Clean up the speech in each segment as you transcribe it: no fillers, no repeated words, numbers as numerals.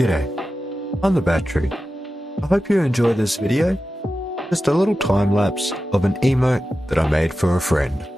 G'day, I'm the Battery. I hope you enjoy this video. Just a little time lapse of an emote that I made for a friend.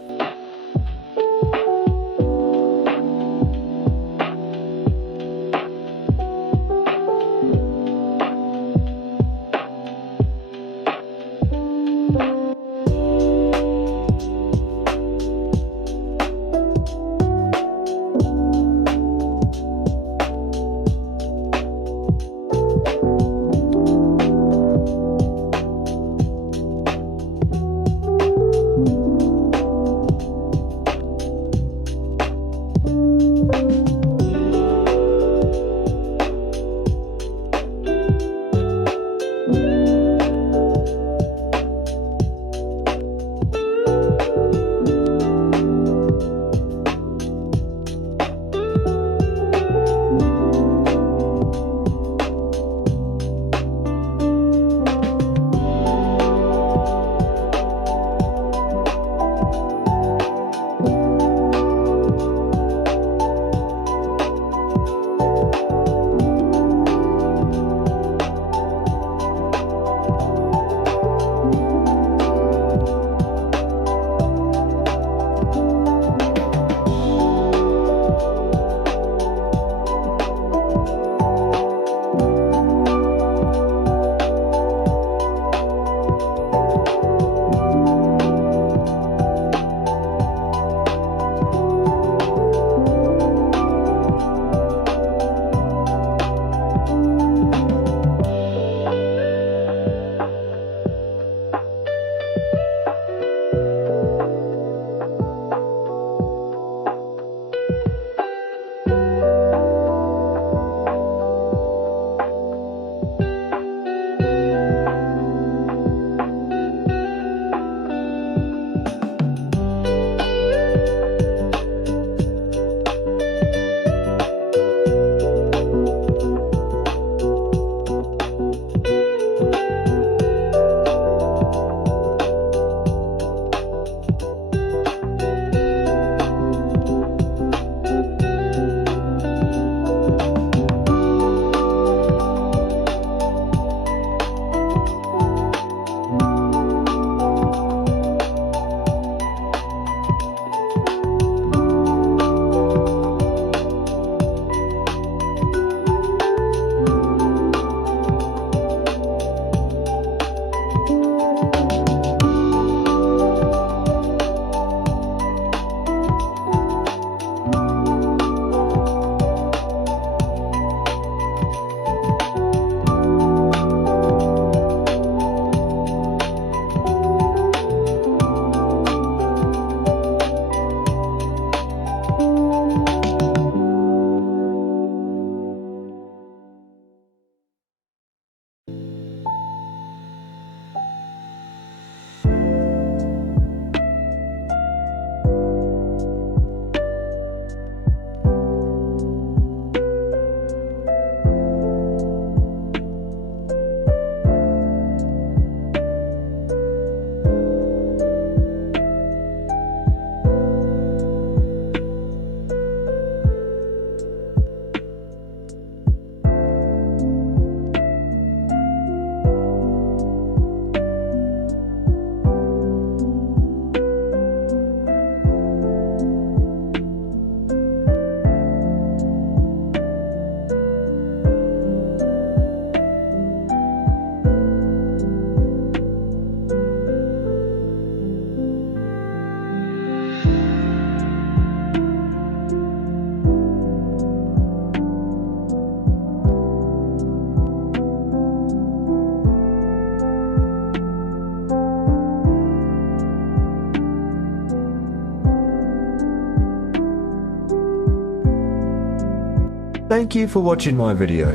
Thank you for watching my video.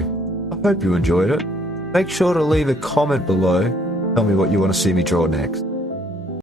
I hope you enjoyed it. Make sure to leave a comment below. Tell me what you want to see me draw next.